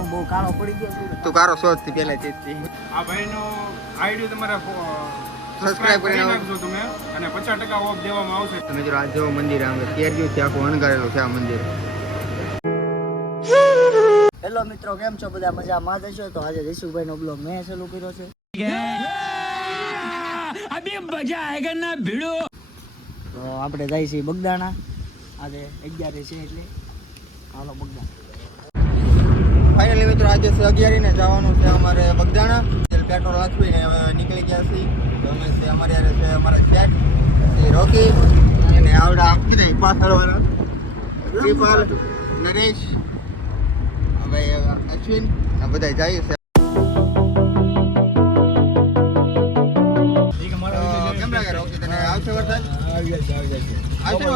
મિત્રો બહુ કાળો પડી ગયો છું. તું કારો શોધ થી પહેલા ચેતતી આ ભાઈનો આઈડી તમારે સબસ્ક્રાઇબ કરી નાખજો તમે અને 50% ઓફ દેવામાં આવશે. તો મિત્રો આ જો મંદિર આવે 13 દિવસથી આખું અણગારેલું છે આ મંદિર. હેલો મિત્રો, કેમ છો બધા? મજામાં જ છો? તો આજે રિશુભાઈ નો બ્લોગ મેં ચાલુ કર્યો છે. અભી મજા આયેગા ના ભીડો. તો આપણે જાય છે બગદાણા. આજે 11 છે એટલે હાલો બગદાણા. ફાઇનલી મિત્રો આજે 11 ને જવાનું છે અમારે બગદાણા. પેટ્રોલ નાખીને હવે નીકળી ગયા છીએ. અમે છે અમારે યારે છે અમારા સેટ છે રોકી અને આવડા કીધે પાછળ વાળા કૃપાલ, નરેશ, હવે અશ્વિન આ બધા જાય છે. કેમ લાગે રોકી? તને આવશે વરસાદ? આવી જાય આવશે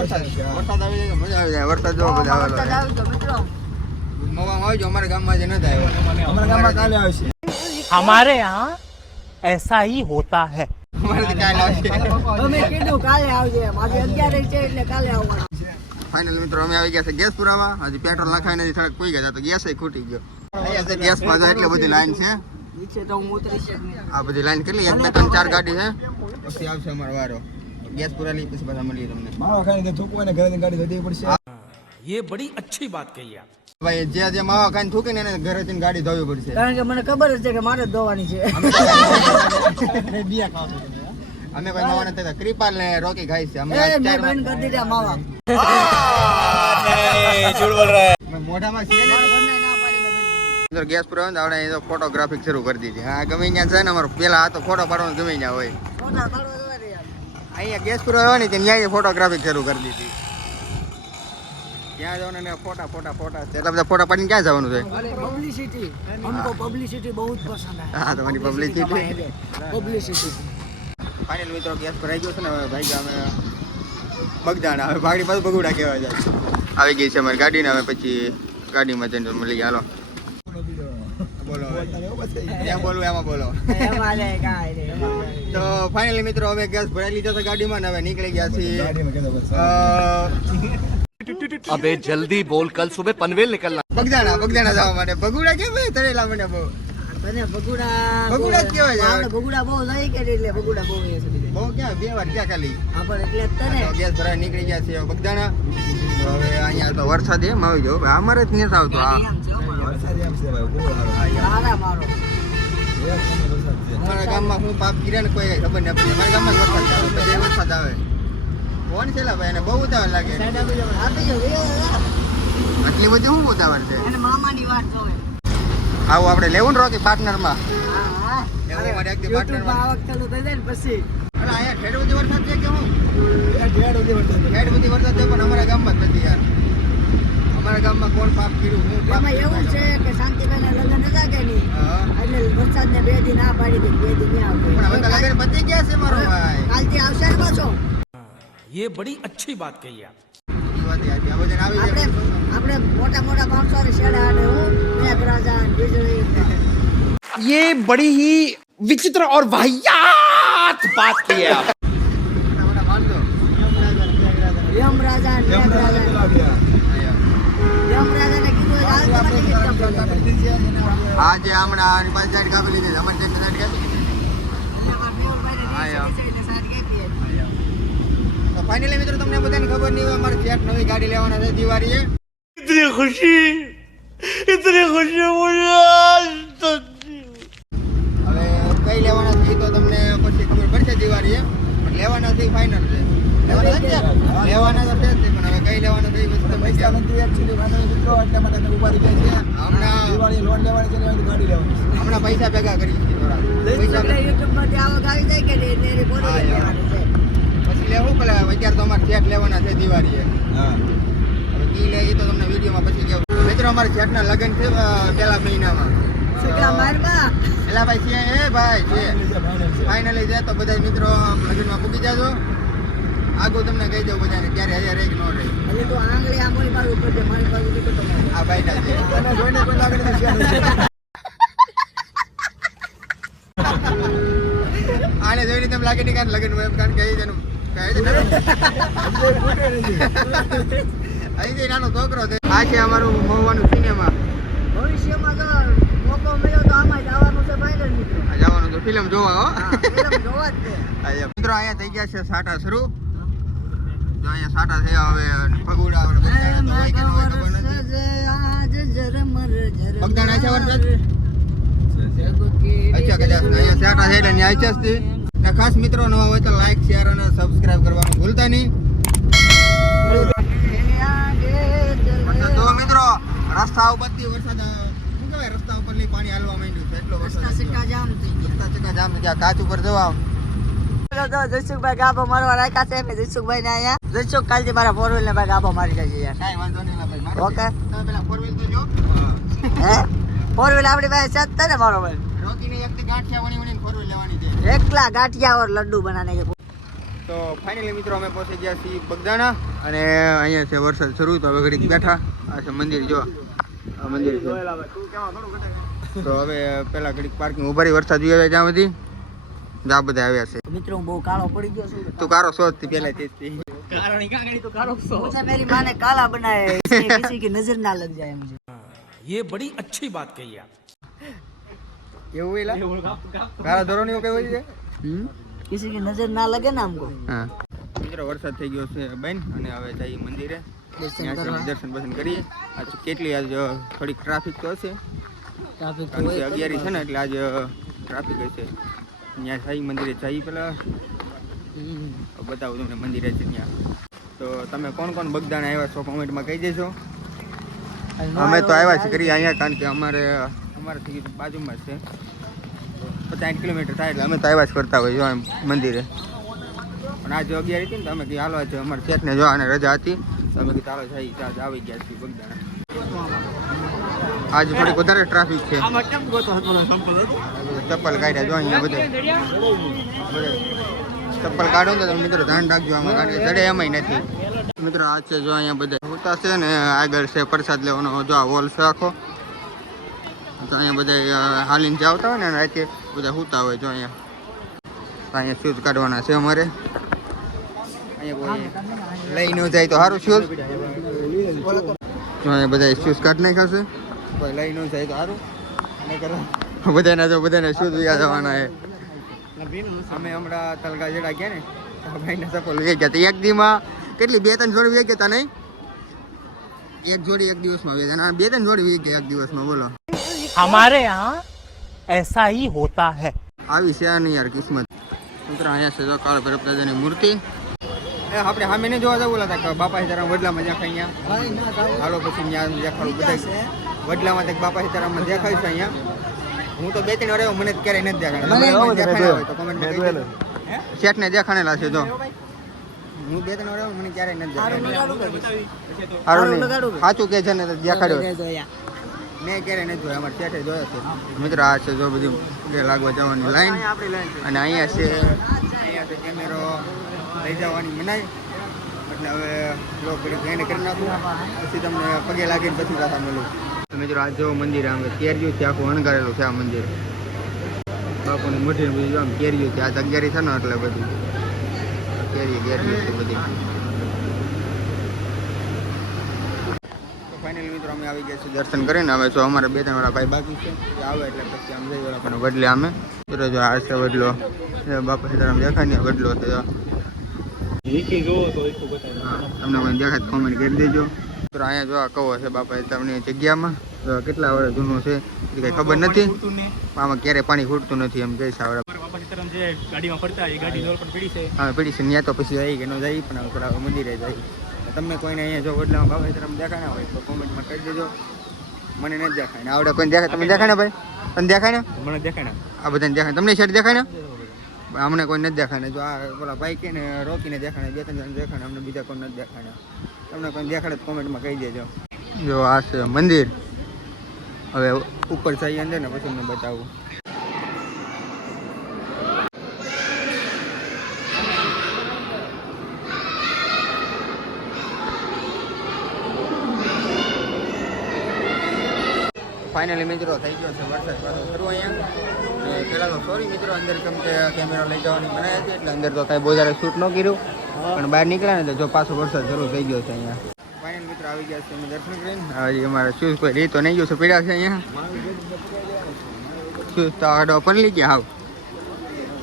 વરસાદ આવી જાય, મજા આવી જાય. વરસાદ જો બધા આવે મિત્રો મવામાં આવજો. અમારા ગામમાં જે નથી આવ્યો, અમારા ગામમાં કાલે આવશે. हमारे यहाँ ऐसा ही होता है. અમારે કાલે આવશે. અમે કીધું કાલે આવજે, આજે 11 છે એટલે કાલે આવવાનું. ફાઇનલ મિત્રો અમે આવી ગયા છે ગેસ પુરાવા. હજી પેટ્રોલ નખાઈ નથી, થોડાક પૂઈ ગયા તો ગેસ ખૂટી ગયો. અહીંયા છે ગેસ માં એટલી બધી લાઈન છે. નીચે તો હું ઉતરીશ જ નહીં. આ બધી લાઈન કેટલી 1 2 3 4 ગાડી છે. પછી આવશે અમારો વારો. ગેસ પુરાની પછી પાછા મળીએ તમને. માવા ખાઈને થૂકવાને ઘરે ગાડી ધોતી પડશે. ये बड़ी अच्छी बात कही आप. ભાઈ જે માવા ખાઈને થૂકીને એને ઘરે જઈને ગાડી ધોવી પડશે. કારણ કે મને ખબર જ છે કે મારે જ ધોવાની છે. અમે કોઈ માવા નથી થતા. કૃપાલ ને રોકી ખાઈ છે. અમે એ મેં બંધ કરી દીધા માવા. મોઢામાં છે મારા ઘરના ના પાડી મેં બંધ કરી ગેસ પુરાવા આપણે તો ફોટોગ્રાફી શરૂ કરી દીધી. હા ગમે ત્યાં છે ને અમારો પેલા આ તો ફોટો પાડવાનો ગમે ત્યાં હોય. દીધા. ફોટા પાડવા જવા દે યાર. અહીંયા ગેસ પુરાવા ને ત્યાં ફોટોગ્રાફી શરૂ કરી દીધી. ત્યાં જવાનું ને ફોટા એટલા બધા ફોટા પાડીને ક્યાં જવાનું છે? अरे पब्लिसिटी, हमको पब्लिसिटी बहुत पसंद है. હા તમારી પબ્લિસિટી. पब्लिसिटी. ફાઇનલ મિત્રો ગેસ ભરાઈ ગયો છે ને હવે ભાઈ અમે બગદાણા. હવે ભાગડી પાછું બગુડા કહેવાય જાય. આવી ગઈ છે અમારી ગાડી ને હવે પછી ગાડીમાં જઈને મળી ગયા. હાલો બોલો એમ બોલવું એમાં બોલો. हमारे गाय रे हमारे. તો ફાઇનલી મિત્રો હવે ગેસ ભરાઈ લીધો છે ગાડીમાં ને હવે નીકળી ગયા છીએ अबे जल्दी बोल, कल सुबह पनवेल निकलना. બગદાણા જવા માટે. બગુડા કેમ તરેલા મને બહુ તને બગુડા જ કહેવાય છે. આપણે બગુડા બહુ લઈ કે એટલે બગુડા બહુ છે. બહુ ક્યાં 2 વાર ક્યાં ખાલી આપણે એટલે જ તને તો ગેસ ભરાઈ નીકળી ગયા છે બગદાણા. તો હવે અહીંયા તો વરસાદ એમ આવી ગયો. હવે અમારે જ નથી આવતો. આ સારા મારો અમારા ગામમાં હું પાપ કર્યા ને કોઈ ખબર નહીં પડે. અમારા ગામમાં જ વરસાદ આવે, બધે વરસાદ આવે. કોણ છે લા ભાઈ? એને બહુ ઉતાવળ લાગે. સાઈડ આપી દો. આપી દો. આટલી બધી શું ઉતાવળ છે? અને મામાની વાત જોવે. આવું આપણે લેવું ને રોકી પાર્ટનરમાં. હા હા. એવું મારે એક YouTube પાર્ટનરમાં. માં આવક ચાલુ થઈ જાય ને પછી અલા અહીંયા ઠેડ બધી વરસાદ છે કે હું? ઢેર ઉધી વરસાદ. ઠેડ બધી વરસાદ છે પણ અમારા ગામમાં જ નથી યાર. અમારા ગામમાં કોણ પાપ કર્યું? હું પાપ એમાં એવું છે કે શાંતિભાઈ ના લગ્ન હતા કે નહીં, હા. એટલે વરસાદ ને 2 દી ના પાડી દીધી, 2 દી નહીં આવતો. પણ હવે તો લગન પતી ગયા છે મારો ભાઈ. કાલથી આવશે ને પાછો. ये बड़ी अच्छी बात कही आप. ઈ વાત યાદ. આ બધાને આવી આપણે જાય. આપણે મોટા મોટા 500 ની શેડા અને હું મેઘરાજા ને વીજળી ये बड़ी ही विचित्र और वाहियात बात की है आप. મને માનજો. યમરાજા ને મેઘરાજા. યમરાજા ને કીધું કે હાલ તમારી ટિકિટ કાપી લો. આ જે હમણાં આની પાસે સાઈડ કાપી લીધી. અમારી સાઈડ કાપી. એટલે અમારા મેહુલભાઈને હા, રીસ યા. છે એટલે સાઈડ કાપી. તો ફાઇનલી મિત્રો તમને બધાને ખબર નહીં હોય અમારે જેટ નવી ગાડી લેવાના છે દિવાળીએ. इतनी खुशी मुझे હવે કઈ લેવાના છે ઈ તો તમને પછી ખબર પડશે દિવાળીએ. પણ લેવાના છે ફાઇનલ છે. લેવાના છે ને? લેવાના તો છે જ તે, પણ હવે કઈ લેવાના છે ઈ વસ્તુ તમને પૈસા કહેવું. નથી actually ફાઇનલ મિત્રો એટલા માટે અમે ઉભા રહી ગયા છીએ. હમણાં દિવાળી લોન લેવાની છે ને એમાંથી ગાડી લેવાની છે. હમણાં પૈસા ભેગા કરી છે થોડા. પૈસા એટલે YouTube માંથી આવક આવી જાય કે નહીં એટલે એની બોલી હા, યા. લેવાની છે. પછી લેવું પેલા અત્યારે તો અમારે જેટ લેવાના છે દિવાળીએ. હા. હવે ઈ લે ઈ તો તમને વિડીયોમાં પછી કેવું. મિત્રો અમારે જેટના લગ્ન છે પેલા મહિનામાં. સગા મારમાં એલા ભાઈ છે એ ભાઈ છે Final છે. ફાઇનલી છે. તો બધા મિત્રો લગ્નમાં પૂકી જાજો. આગળ તમને કહી દઉં બધાને ક્યારે હજાર એક નો રહે. એટલે તું આંગળી આંગળી બાજુ ઉપર દે, મારી બાજુ નીકળતો નથી. આ ભાઈ ના છે. અને જોઈને કોઈ લાગે નથી શેર છે. આને જોઈને તેમ લાગે નહીં કે લગ્ન હોય એમ. કારણ કે અહીં તેનું કહે છે ને અહીં નાનો છોકરો છે. આ છે અમારું મહુવાનું સિનેમા. ભવિષ્યમાં તો આ જવાનું તો ફિલ્મ જોવા હો મિત્રો અહીંયા થઈ ગયા છે સાટા શરૂ. જો અહીંયા સાટા થયા હવે ફગુડા હવે બગદાણા તો હોય કે ન હોય ખબર નથી. બગદાણા છે વરસાદ અચ્છા કદાચ અહીંયા સાટા છે એટલે ન્યાય છે જ. ને ખાસ મિત્રો નવા હોય તો લાઈક શેર અને સબસ્ક્રાઇબ કરવાનું ભૂલતા નહીં. તો મિત્રો રસ્તા ઉપરથી વરસાદ શું કહેવાય રસ્તા ઉપરથી પાણી હાલવા માંડ્યું છે એટલો વરસાદ રસ્તા જામ થઈ ગયા કાચ ઉપર જવા જયસુખભાઈ ગાભો મારવા રાખ્યા છે મેં જયસુખભાઈ ને અહીંયા જયસુખ કાલથી મારા ફોર વ્હીલ ને ભાઈ ગાભો મારી જાય છે યાર. કાંઈ વાંધો નહીં ભાઈ ઓકે તમે પેલા ફોર વ્હીલ તો જો હે ફોર વ્હીલ આપણી પાસે છે જ ને મારો ભાઈ રોકીને એકથી ગાંઠિયા વણી ફોર વ્હીલ લેવાની છે. એકલા ગાંઠિયા ઓર લડ્ડુ બનાને કે તો ફાઇનલી મિત્રો અમે પહોંચી ગયા છીએ બગદાણા અને અહીંયા છે વરસાદ શરૂ. તો હવે ઘડીક બેઠા આ છે મંદિર જો આ મંદિર છે. તો હવે પેલા ઘડીક પાર્કિંગ ઉભા રહી વરસાદ જોઈ ત્યાં બધી જા બધા આવ્યા છે. મિત્રો હું બહુ કાળો પડી ગયો છું. તું કારો શોધ થી પેલા તે मुझे मेरी माँ ने काला बनाया है इसलिए किसी की नजर ना लग जाए मुझे. ये बड़ी अच्छी बात कही आप. એવું એલા કારા ધોરણ એવું કઈ હોય છે किसी की नजर ना लगे ना हमको. હા મિત્રો વરસાદ થઈ ગયો છે બેન અને હવે જઈએ મંદિરે દર્શન બર્શન કરીએ. આજ કેટલી આજ થોડીક ટ્રાફિક તો હશે ट्रैफिक કારણ કે 11 છે ને એટલે આજ ટ્રાફિક હશે. ત્યાં જઈ મંદિરે જઈ પેલા બતાવું તમને મંદિરે છે ત્યાં. તો તમે કોણ કોણ બગદાણા આવ્યા છો કોમેન્ટમાં કહી દેજો. અમે તો આવ્યા છીએ કરી અહીંયા કારણ કે અમારાથી બાજુમાં જ છે 50 કિલોમીટર થાય એટલે અમે તો આવ્યા જ કરતા હોય જો એમ મંદિરે. પણ આજે 11 હતી ને તો અમે કીધું હાલો આજે અમારા શેઠને જો અને રજા હતી તો અમે કીધું ચાલો જઈ ત્યાં આવી ગયા છીએ બગદાણા. આજે થોડીક વધારે ટ્રાફિક છે. ચપ્પલ કાઢ્યા જો અહીંયા બધે ચપ્પલ કાઢો ને તમે મિત્રો ધ્યાન રાખજો આમાં કારણ કે ચડે એમાંય નથી. મિત્રો આ છે જો અહીંયા બધા હોતા છે ને આગળ છે પ્રસાદ લેવાનો જો આ હોલ છે આખો. તો અહીંયા બધા હાલીને જે આવતા હોય ને રાતે બધા સૂતા હોય જો અહીંયા શૂઝ કાઢવાના છે અમારે. અહીંયા કોઈ લઈ ન જાય તો સારું શૂઝ જો અહીંયા બધા શૂઝ કાઢી નાખ્યા છે. કોઈ લઈ ન જાય તો સારું બધાના શૂઝ વ્યા જવાના છે. અમે હમણાં તલગા જેડા ગયા ને ભાઈના ચપ્પલ વે ગયા હતા એક દીમાં કેટલી 2-3 જોડી વે ગયા હતા નહીં એક જોડી એક દિવસમાં વે ગયા 2-3 જોડી વે ગયા એક દિવસમાં બોલો. हमारे यहाँ ऐसा ही होता है. આવી છે નહીં યાર કિસ્મત. મિત્રો અહીંયા છે જો કાળ ભૈરવ દાદાની મૂર્તિ. આપણે સામે ને જોવા જવું હતા બાપા સીતારામ વડલામાં જ્યાં અહીંયા હાલો પછી ત્યાં દેખાડું બધા વડલામાં બાપા સીતારામમાં દેખાય છે અહીંયા. હું તો 2-3 વાર આવ્યો મને ક્યારેય નથી દેખાડ્યા. શેઠને દેખાણેલા છે જો હું 2-3 વાર આવ્યો મને ક્યારેય નથી દેખાડ્યા. સાચું કે છે ને દેખાડ્યો મેં ક્યારેય નથી જોયા અમારે શેઠે જોયો છે. મિત્રો આ છે જો બધું લાગવા જવાની લાઈન અને અહીંયા છે કેમેરો લઈ જવાની મનાઈ એટલે હવે બ્લોગ એને કરી નાખું પછી તમને પગે લાગીને પછી પાછા મળું. મિત્રો આ જો મંદિર આમ કેરીયું છે આખું અણગારેલું છે આ મંદિર બાપુની મોટી બધું આમ કેરીયું છે આ જગ્યારી છે ને એટલે બધું કેરી છે બધી. તો ફાઇનલી મિત્રો અમે આવી ગયા છીએ દર્શન કરીને. હવે જો અમારે 2-3 વાળા ભાઈ બાકી છે આવે એટલે પછી આમ જઈ વાળા વડલે અમે મિત્રો જો આ છે વડલો બાપા સીતારામ દેખાય ને વડલો છે તમને કોઈ દેખાય કોમેન્ટ કરી દેજો. મિત્રો અહીંયા જો આ કહો છે બાપા સીતારામની જગ્યામાં કેટલા વર્ષ જૂનું છે એ કઈ ખબર નથી. આમાં ક્યારે પાણી ખૂટતું નથી એમ કહે છે. હા પડી છે ત્યાં તો પછી આવી કે ન જાય પણ થોડા મંદિરે જાય. તમને કોઈને અહીંયા જો વડલામાં બાપા સીતારામ દેખાણા હોય તો કોમેન્ટમાં કહી દેજો. મને નથી દેખાય ને આવડે કોઈ દેખાય તમને દેખાય ને ભાઈ તને દેખાય ને મને દેખાય ને આ બધાને દેખાય તમને શેઠ દેખાય ને અમને કોઈ નથી દેખાય ને જો આ પેલા બાઈક ને રોકીને દેખાય 2-3 જણ દેખાય અમને બીજા કોઈ નથી દેખાય. તમને કોઈ દેખાડે તો કોમેન્ટમાં કહી દેજો. જો આ છે મંદિર. હવે ઉપર જઈએ અંદર ને પછી તમને બતાવું. ફાઇનલી મિત્રો થઈ ગયો છે વરસાદ પાછો શરૂ અહીંયા. પહેલાં તો સોરી મિત્રો અંદર કેમ કે કેમેરા લઈ જવાની બનાવી હતી એટલે અંદર તો કાંઈ બહુ જ્યારે શૂટ ન કર્યું પણ બહાર નીકળ્યા ને તો જો પાછો વરસાદ શરૂ થઈ ગયો છે અહીંયા. ફાઇનલ મિત્રો આવી ગયા છે અમે દર્શન કરીને. હજી અમારા શૂઝ કોઈ રીતો નહીં ગયું છે પીડા છે અહીંયા શૂઝ તો આડો પલળી ગયા હાવ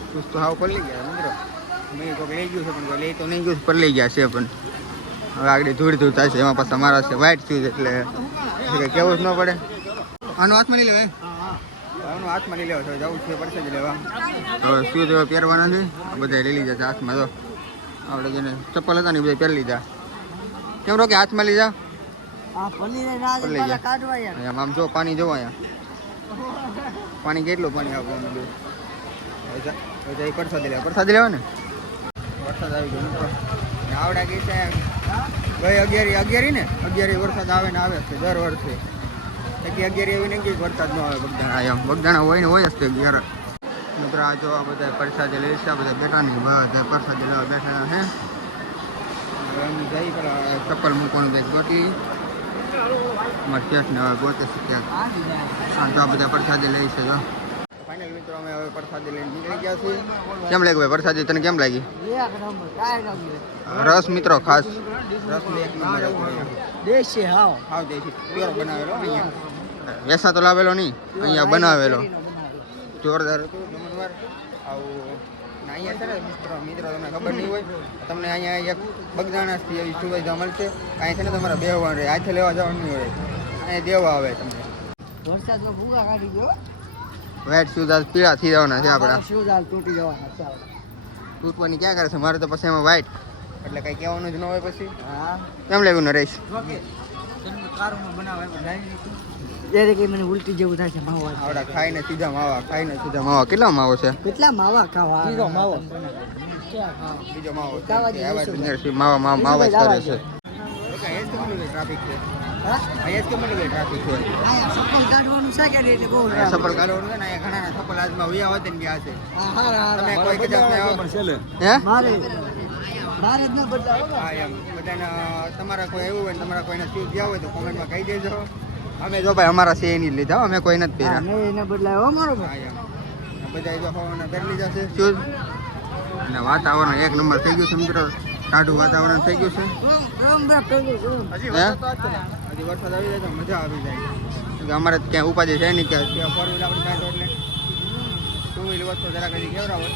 શૂઝ તો હાવ પલળી ગયા મિત્રો મેં કોઈક લઈ ગયું છે પણ કોઈ લઈ તો નહીં ગયું પલળી ગયા છે પણ હવે આગળ ધૂળ ધૂળ થાય છે એમાં પાછા મારા છે વ્હાઈટ શૂઝ એટલે કંઈ કહેવું જ ન પડે આનો હાથમાં લઈ લેવાય આનો હાથમાં લઈ લેવા જવું છે પડશે જ લેવા તો શૂઝ પહેરવાના છે બધા લઈ લીધા છે હાથમાં તો આપણે જેને ચપ્પલ હતા ને એ બધા પહેરી લીધા કેમ રોકે હાથમાં લીધા એમ આમ જો પાણી જોવો અહીંયા પાણી કેટલું પાણી આપવાનું પ્રસાદી લેવા ને વરસાદ આવી ગયો મિત્રો આવડા ગઈ છે ભાઈ અગિયારી ને અગિયારી વરસાદ આવે ને આવે છે દર વર્ષે પછી અગિયારી એવી નહીં કે વરસાદ ન આવે બગદાણા એમ બગદાણા હોય ને હોય જ તે 11 મિત્રો આ જો આ બધા પ્રસાદી લે છે આ બધા બેઠા નહીં બધા પ્રસાદી લેવા બેઠા છે જઈ પેલા ચપ્પલ મૂકવાનું કંઈક ગોતી અમારે ત્યાં ને હવે ગોતે છે ક્યાંક આ બધા પ્રસાદી લઈ છે જો ફાઇનલ મિત્રો અમે હવે પ્રસાદી લઈને નીકળી ગયા છીએ કેમ લાગી ભાઈ પ્રસાદી તને કેમ લાગી રસ મિત્રો ખાસ રસ ને એક નંબર દેશી હાવ દેશી પ્યોર બનાવેલો અહીંયા વેસા તો લાવેલો નહીં અહીંયા બનાવેલો જોરદાર હતું જમણવાર આવું ને અહીંયા છે ને મિત્રો તમને ખબર નહીં હોય તમને અહીંયા એક બગદાણાથી એવી સુવિધા મળશે અહીં છે ને તમારે બેહવાનું રહે હાથે લેવા જવાનું નહીં હોય અહીંયા દેવા આવે તમને વરસાદમાં ભૂગા કાઢી ગયો વ્હાઈટ શૂઝ આજ પીળા થઈ જવાના છે આપણા શૂઝ હાલ તૂટી જવાના છે તૂટવાની ક્યાં કરે છે મારે તો પછી એમાં વ્હાઈટ એટલે કંઈ કહેવાનું જ ન હોય પછી હા કેમ લાગ્યું નરેશ કારમાં બનાવે જ્યારે કે મને ઉલટી જેવું થાય છે માવા આવડા ખાઈને સીધા માવા કેટલા માવો છે કેટલા માવા ખાવા બીજો માવો બીજો માવો ખાવા માવા જ કરે છે ટ્રાફિક છે અહીંયા કેમ એટલી ટ્રાફિક છે આયા સફળ કાઢવાનું છે કે એટલે બહુ સફળ કાઢવાનું છે ને અહીંયા ઘણા સફળ આજમાં વ્યા હોત ને ગયા છે તમે કોઈ કદાચ હે મારે જ ન બદલાવો હા એમ બધાને તમારા કોઈ એવું હોય ને તમારા કોઈને શૂઝ ગયા હોય તો કોમેન્ટમાં કહી દેજો અમે જો ભાઈ અમારા છે એની જ લીધા અમે કોઈ નથી પહેર્યા નહીં એને બદલાવો અમારો હા એમ બધા જો હોવાના પહેરી લીધા છે શૂઝ અને વાતાવરણ એક નંબર થઈ ગયું છે મિત્રો ટાઢું વાતાવરણ થઈ ગયું છે હજી વરસાદ આવી જાય તો મજા આવી જાય કે અમારે ક્યાંય ઉપાધિ છે નહીં કે ફોર વ્હીલ આપણે કાંઈ એટલે ટુ વ્હીલ વસ્તુ જરાક હજી કેવડાવો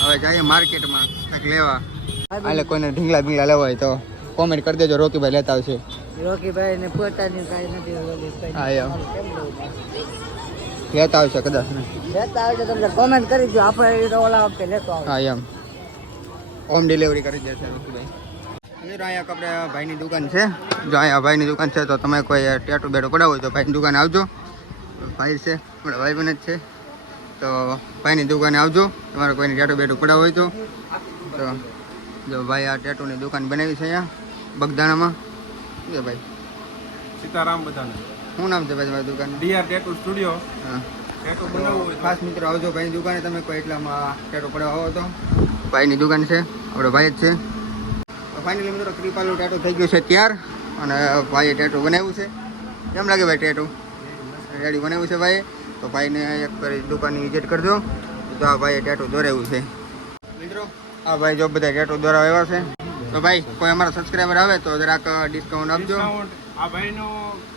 હવે જઈએ માર્કેટમાં કંઈક લેવા એટલે કોઈને ઢીંગલા બિંગલા લેવા હોય તો કોમેન્ટ કરી દેજો રોકીભાઈ લેતા આવશે રોકીભાઈ ને પોતાની કાંઈ નથી હા એમ લેતા આવશે કદાચ લેતા આવજો તમને કોમેન્ટ કરી દો આપણે ઓલા વખતે લેતો આવો હા એમ હોમ ડિલિવરી કરી દેશે રોકીભાઈ મિત્રો અહીંયા આપણે ભાઈની દુકાન છે જો અહીંયા ભાઈની દુકાન છે તો તમે કોઈ ટેટુ બેટુ પડાવો હોય તો ભાઈની દુકાને આવજો ભાઈ છે આપણા ભાઈ બહેન જ છે તો ભાઈની દુકાને આવજો તમારે કોઈને ટેટુ બેટુ પડાવો હોય તો જો ભાઈ આ ટેટુની દુકાન બનાવી છે અહીંયા બગદાણામાં જો ભાઈ સીતારામ બધાને શું નામ છે ભાઈ તમારી દુકાન ડીઆર ટેટુ સ્ટુડિયો હા ટેટુ બનાવવું હોય ખાસ મિત્રો આવજો ભાઈની દુકાને તમે કોઈ એટલામાં ટેટુ પડાવો આવો તો ભાઈની દુકાન છે આપણો ભાઈ જ છે ફાઇનલી મિત્રો કૃપાલું ટેટુ થઈ ગયું છે ત્યાર અને ભાઈએ ટેટુ બનાવ્યું છે કેમ લાગે ભાઈ ટેટુ રેડી બનાવ્યું છે ભાઈ તો ભાઈને એક ફરી દુકાનની વિઝિટ કરજો તો આ ભાઈએ ટેટુ દોરાવ્યું છે મિત્રો આ ભાઈ જો બધા ટેટુ દોરાવ્યા છે તો ભાઈ કોઈ અમારા સબસ્ક્રાઈબર આવે તો જરાક ડિસ્કાઉન્ટ આપજો આ ભાઈનો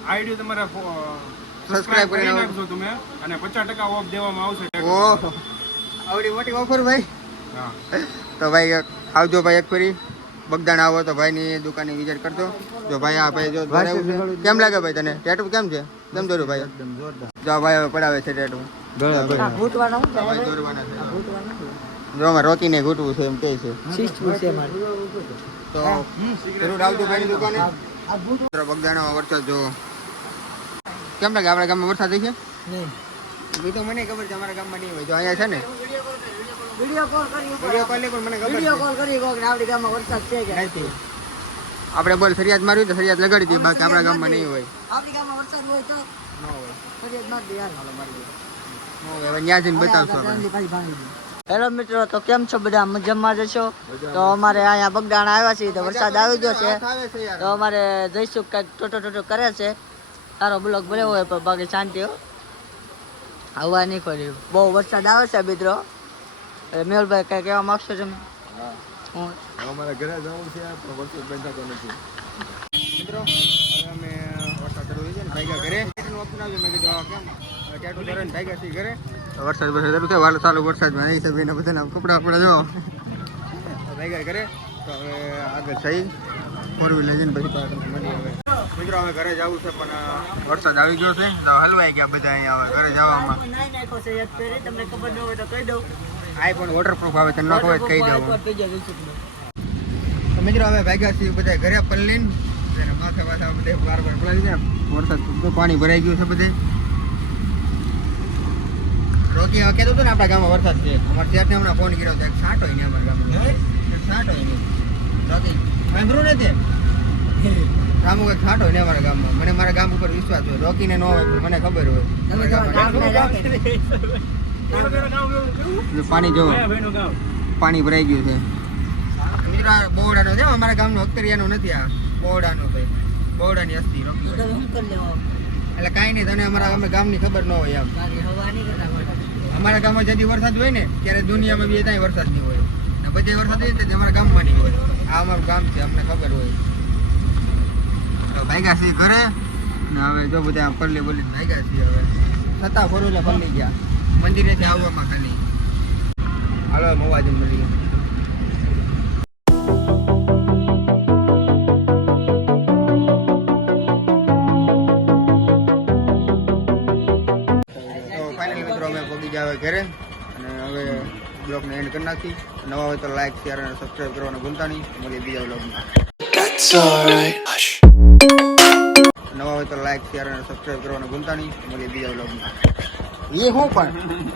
આઈડી તમારે સબસ્ક્રાઇબ કરી નાખજો તમે અને 50% ઓફ દેવામાં આવશે ઓહો આવડી મોટી ઓફર ભાઈ હા તો ભાઈ આવજો ભાઈ એક ફરી બગદાણા આવો તો ભાઈની દુકાનની વિઝિટ કરજો જો ભાઈ આ ભાઈ જો દોરાવ્યું છે કેમ લાગે ભાઈ તને ટેટુ કેમ છે કેમ દોર્યું ભાઈ એકદમ જોરદાર જો ભાઈ હવે પડાવે છે ટેટુ ભૂતવાના હું ભાઈ દોરવાના છે જો અમે રોકીને ઘૂંટવું છે એમ કહે છે શીખવું છે મારે તો જરૂર આવજો ભાઈની દુકાને બગદાણામાં વરસાદ જો કેમ લાગે આપણા ગામમાં વરસાદ થઈ છે નહીં એ તો મને ખબર છે અમારા ગામમાં નહીં હોય જો અહીંયા છે ને વિડિયો કોલ કરી વિડીયો કોલ પણ મને ખબર વિડિયો કોલ કરી કોક આપણી ગામમાં વરસાદ છે કે નથી આપણે બોલ ફરિયાદ મારવી તો ફરિયાદ લગાડી દઈએ બાકી આપણા ગામમાં નહીં હોય આપણી ગામમાં વરસાદ હોય તો ન હોય ફરિયાદ માર દે યાર હવે ત્યાં જઈને બતાવશું આપણે હેલો મિત્રો તો કેમ છો બધા મજામાં જશો તો અમારે અહીંયા બગદાણા આવ્યા છીએ તો વરસાદ આવી ગયો છે આવે છે યાર તો અમારે જઈશું કંઈક ટોટો કરે છે તારો બ્લોગ ભલે હોય પણ બાકી શાંતિ હો હવા નહીં ખોલી બહુ વરસાદ આવે છે મિત્રો મેહુલભાઈ કંઈ કહેવા માગશો તમે હું અમારા ઘરે જવું છે પણ વરસાદ બંધાતો નથી મિત્રો હવે અમે વરસાદ શરૂ થઈ છે ને ભાઈ ઘરે ઓપ્શન આવ્યું મેં કીધું કેમ ટેટુ કરીને ભાગ્યા છીએ ઘરે વરસાદ શરૂ થયો વાલો ચાલુ વરસાદમાં નહીં છે ભાઈને બધાના કપડા બપડા જો ભાગ્યા ઘરે તો હવે આગળ થઈ ફોર વ્હીલર લઈને પછી પાછા મળીએ હવે મિત્રો હવે ઘરે જવું છે પણ વરસાદ આવી ગયો છે તો હલવાઈ ગયા બધા અહીંયા હવે ઘરે જવામાં તમને ખબર ન હોય તો કહી દઉં આ પણ વોટરપ્રૂફ આવે તને ન ખબર કહી દઉં તો મિત્રો હવે ભાગ્યા છીએ બધા ઘરે પલ્લીને માથે માથા બધે વાર પલાવી ગયા વરસાદ પાણી ભરાઈ ગયું છે બધે રોકી હવે કહેતો હતો ને આપણા ગામમાં વરસાદ છે અમારા શેઠને હમણાં ફોન કર્યો હતો એક છાંટો હોય ને અમારા ગામમાં છાંટો હોય નહીં રોકી વાંધરું નથી રામુ કંઈક છાંટો હોય ને અમારા ગામમાં મને મારા ગામ ઉપર વિશ્વાસ હોય રોકીને ન હોય પણ મને ખબર હોય પાણી જો પાણી ભરાઈ ગયું છે મિત્રો આ બોવડાનો છે અમારા ગામનો અખતરિયાનો નથી આ બોવડાનો છે બોવડાની અસ્તી રોકી એટલે કાંઈ નહીં તને અમારા ગામની ખબર ન હોય એમ અમારા ગામમાં જતી વરસાદ હોય ને ત્યારે દુનિયામાં બી ત્યાં વરસાદ નહીં હોય ને બધે વરસાદ હોય તો અમારા ગામમાં નહીં હોય આ અમારું ગામ છે અમને ખબર હોય તો ભાગ્યા છીએ ઘરે ને હવે જો બધા પલ્લી બોલી ભાગ્યા છીએ હવે છતાં ફોરવેલા પલ્લી ગયા મંદિરેથી આવવામાં ખાલી હાલો મોવા જેમ મળી ગયા ઘરે અને હવે બ્લોગને એન્ડ કરી નાખી નવા હોય તો લાઈક શેર અને સબસ્ક્રાઈબ કરવાનું ભૂલતા નહીં મળીએ બીજા બ્લોગમાં નવા હોય તો લાઈક શેર અને સબસ્ક્રાઈબ કરવાનું ભૂલતા નહીં મળીએ બીજા બ્લોગમાં એ હું પણ